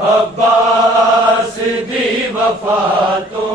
अब्बास दी वफा तो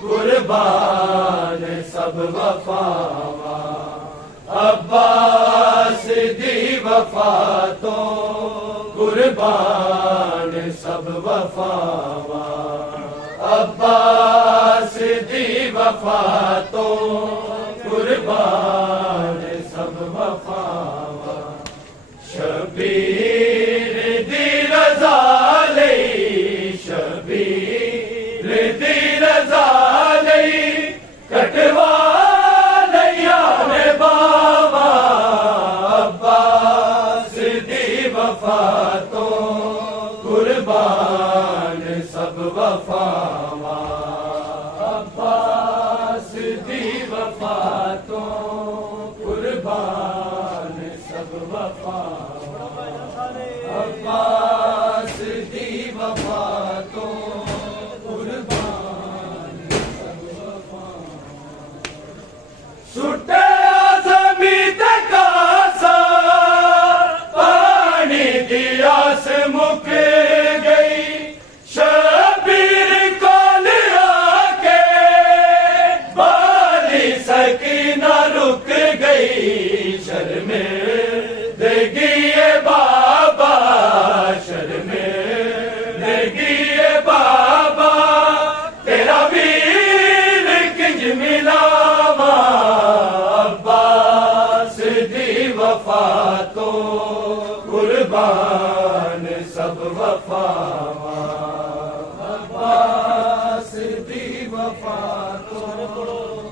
कुर्बान सब वफावा। अब्बास दी वफा तो कुर्बान सब वफावा। अब्बास दी वफा तो कुर्बान सब वफावा। शबीर दी रज़ा लई, शबीर दी रज़ा लई कटवा लिया ने बाबा। अब्बास दी वफा तो कुर्बान सब वफावा। अब्बास दी वफा तो कुर्बान सब वफावा। अब्बास दी वफा तो कुर्बान सब वफावा। सुटे ज़मीन कासा पानी दिया से मुक गई। शबीर कौन आके बाली सकीना रुक गई। शर्मे देगी ये बाबा, शर्मे देगी ये बाबा। तेरा वीर किंज मिलावा। अब्बास दी वफा तो कुर्बान सब वफावा। अब्बास दी वफा तो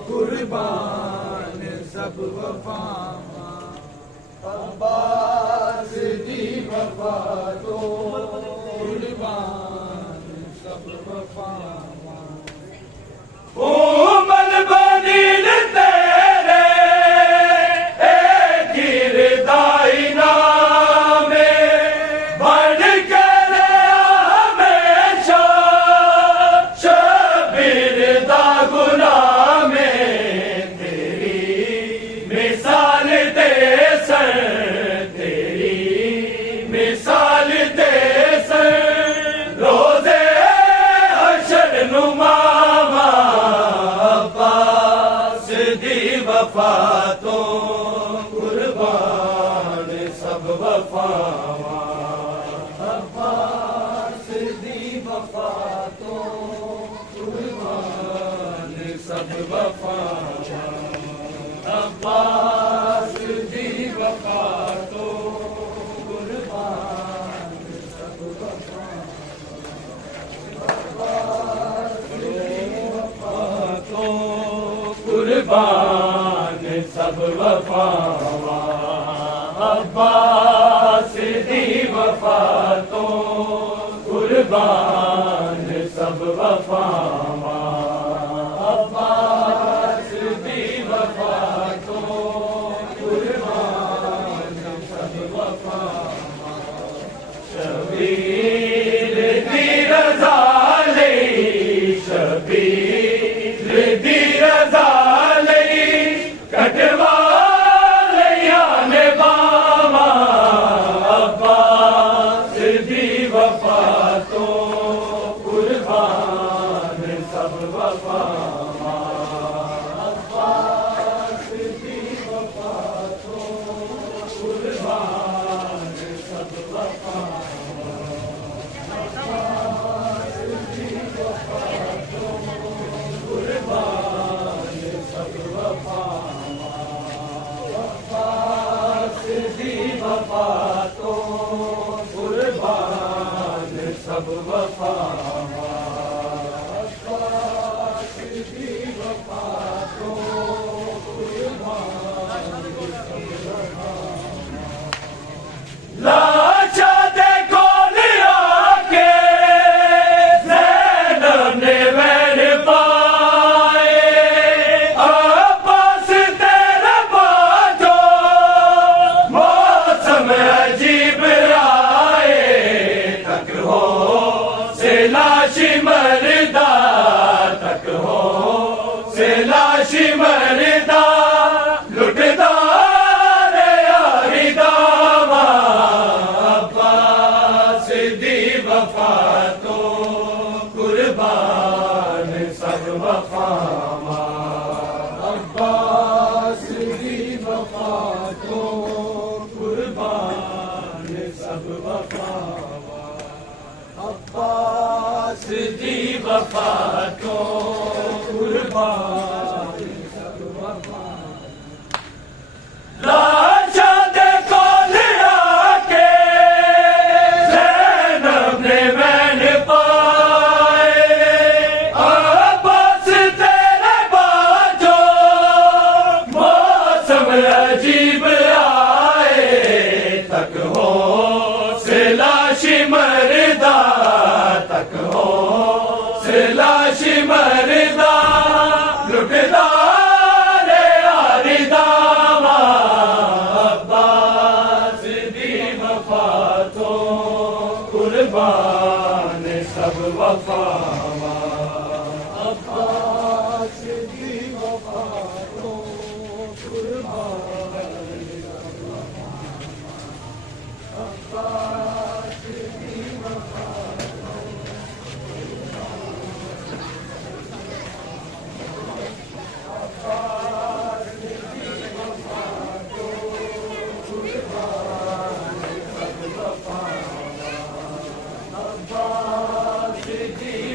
कुर्बान सब वफावा। अब्बास दी वफा तो कुर्बान सब वफावा। उमल बनीन तेरे एक गिरदाई नामे बढ़ के हमेशा। शबीर दा गुनाह में तेरी मिसाल दे सर, तेरी मिसाल दे सर। रोज़े हशर नुमावा। अब्बास दी वफा तो कुर्बान सब वफावा। अब्बास दी वफा तो कुर्बान सब वफावा। अब्बास दी वफा तो कुर्बान सब वफावा। अब्बास दी वफा तो कुर्बान सब वफावा। अब्बास दी वफा तो कुर्बान सब वफावा। अब्बास दी वफा तो कुर्बान सब वफावा। शबीर दी रज़ा लई, शबीर दी रज़ा लई कटवा लिया ने बाबा। अब्बास दी वफा तो कुर्बान सब वफावा। अब्बास दी वफा तो कुर्बान सब वफावा। अब्बास दी वफा तो कुर्बान सब वफावा। अब्बास दी वफा तो कुर्बान सब वफावा। अब्बास दी वफा तो कुर्बान सब वफावा। लाशा दे कौन आके ज़ैनब ने वैन पाए। अब्बास तेरा बाजो मौसम अजीब आए। तक हो से लाशी मरदा, तक हो से लाशी मरदा। लुटदा रे यारी दावा। अब्बास दी वफा तो कुर्बान सब वफावा अब्बास दी वफा तो कुर्बान सब वफावा अब्बास दी वफा तो कुर्बान सब वफा लाशा दे कोल आके ज़ैनब ने मैन पाए अब्बास तेरे बाजो मौसम अजीब आए तक हो से लाशी मरदा तक हो से लाशी मरदा लुटदा कुर्बान सब वफावा अब्बास दी वफा तो कुर्बान सब वफावा अब्बास दी वफा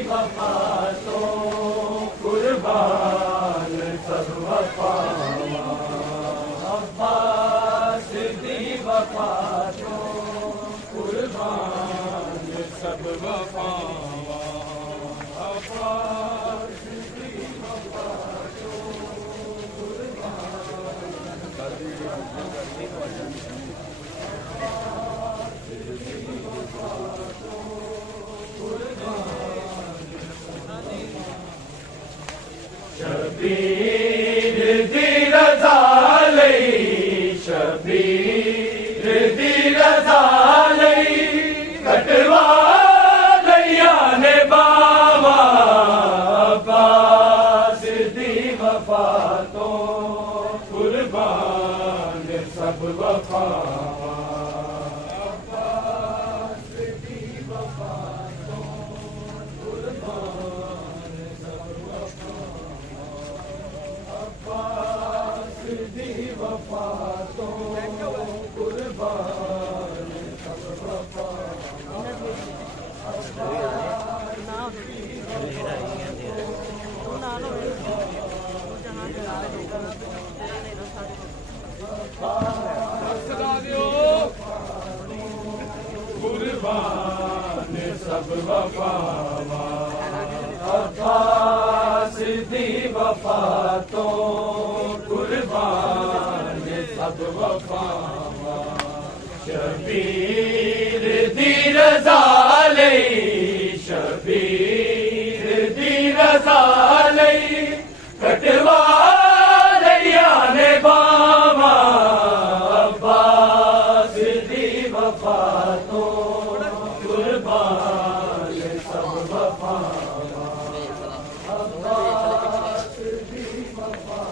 वफा तो कुर्बान सब वफावा अब्बास दी वफा तो कुर्बान सब वफावा अब्बास दी वफा तो शबीर दी रज़ा लई शबीर दी रज़ा लई कटवा लैया ने बावा अब्बास दी वफा तो कुर्बान सब वफावा अब्बास दी वफा तो कुर्बान सब वफावा अब्बास दी वफा तो कुर्बान सब कुर्बान सब वफावा अब्बास दी वफा तो कुर्बान सब वफावा शबीर दी रज़ा लई शबीर दी रज़ा लई कटवा लैया ने बावा अब्बास दी वफा तो कुर्बान सब वफावा अब्बास दी वफा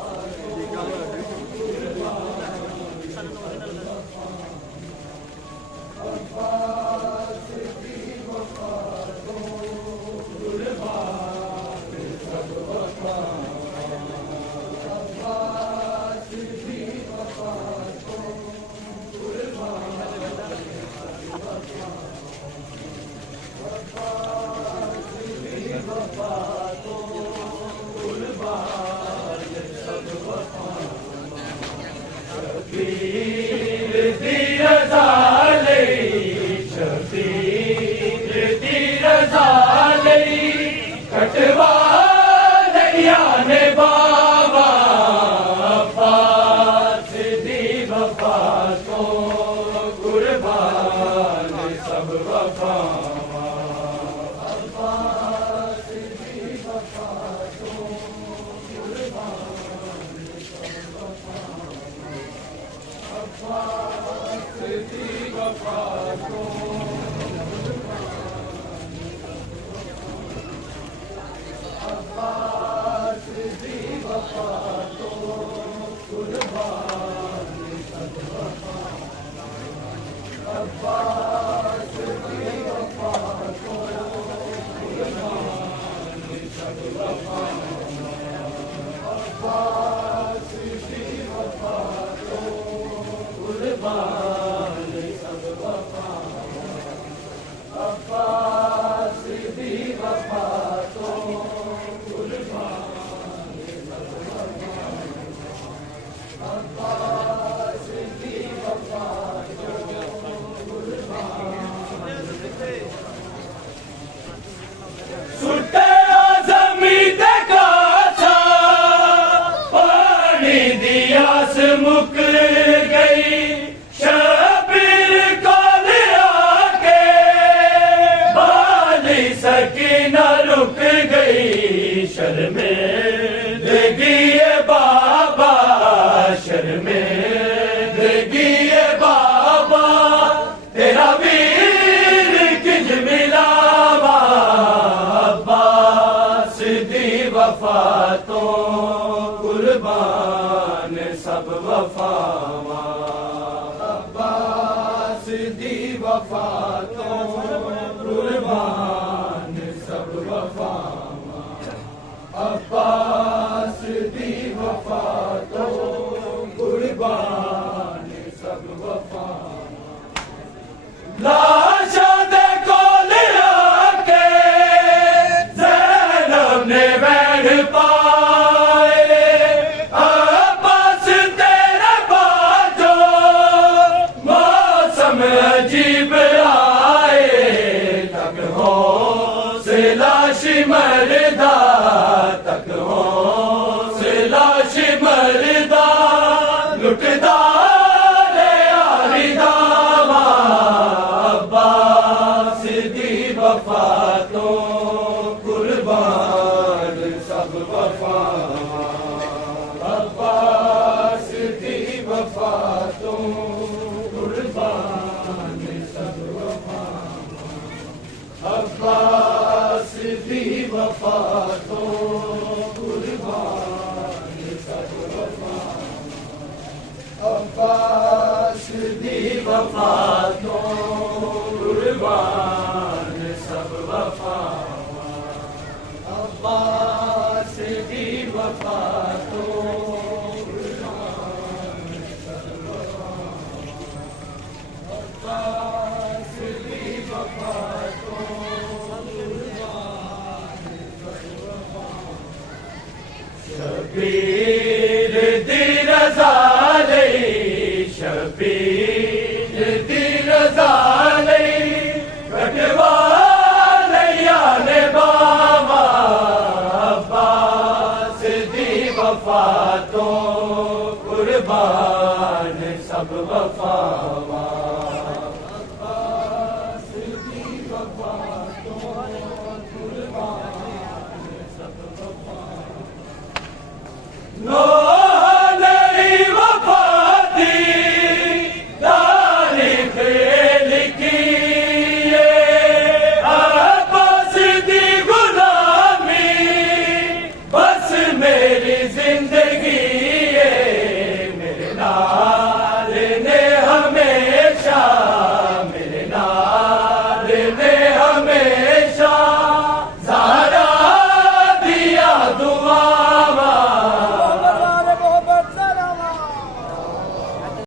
अब्बास दी वफा तो कुर्बान सब वफावा अब्बास दी वफा तो कुर्बान अब्बास दी वफा तो कुर्बान सब वफावा शबीर दी रज़ा लई शबीर दी रज़ा लई कटवा लैया ने बावा अब्बास दी वफा तो कुर्बान सब वफावा अब्बास दी वफा तो कुर्बान सब वफावा अब्बास दी वफा तो सकीना रुक गई शर्मिंदगी ये बाबा, शर्मिंदगी ये बाबा, तेरा वीर किज मिला अब्बास दी वफा तो कुर्बान सब वफावा, अब्बास दी वफा तो कुर्बान सब वफावा, अब्बास दी वफा तो कुर्बान सब वफावा। लाशा दे कोल आके ज़ैनब ने बैठ पाए, अब्बास तेरे बाजो मौसम अजीब आए, तक हो से लाश मरदा, तक हो से लाश मरदा, लुटदा रे आरिदा अब्बास दी वफा तो कुर्बान सब वफा, अब्बास दी वफा तो कुर्बान सब वफा, अब्बास दी वफा तो कुर्बान सब वफा, अब्बास दी वफा तो कुर्बान सब वफा, अब्बास दी वफा तो कुर्बान सब वफा, अब्बास दी वफा तो कुर्बान सब वफा। शबीर दी रज़ा लई, शबीर दी रज़ा लई, कटवा लिया ने बाबा, अब्बास दी वफा तो कुर्बान सब वफा।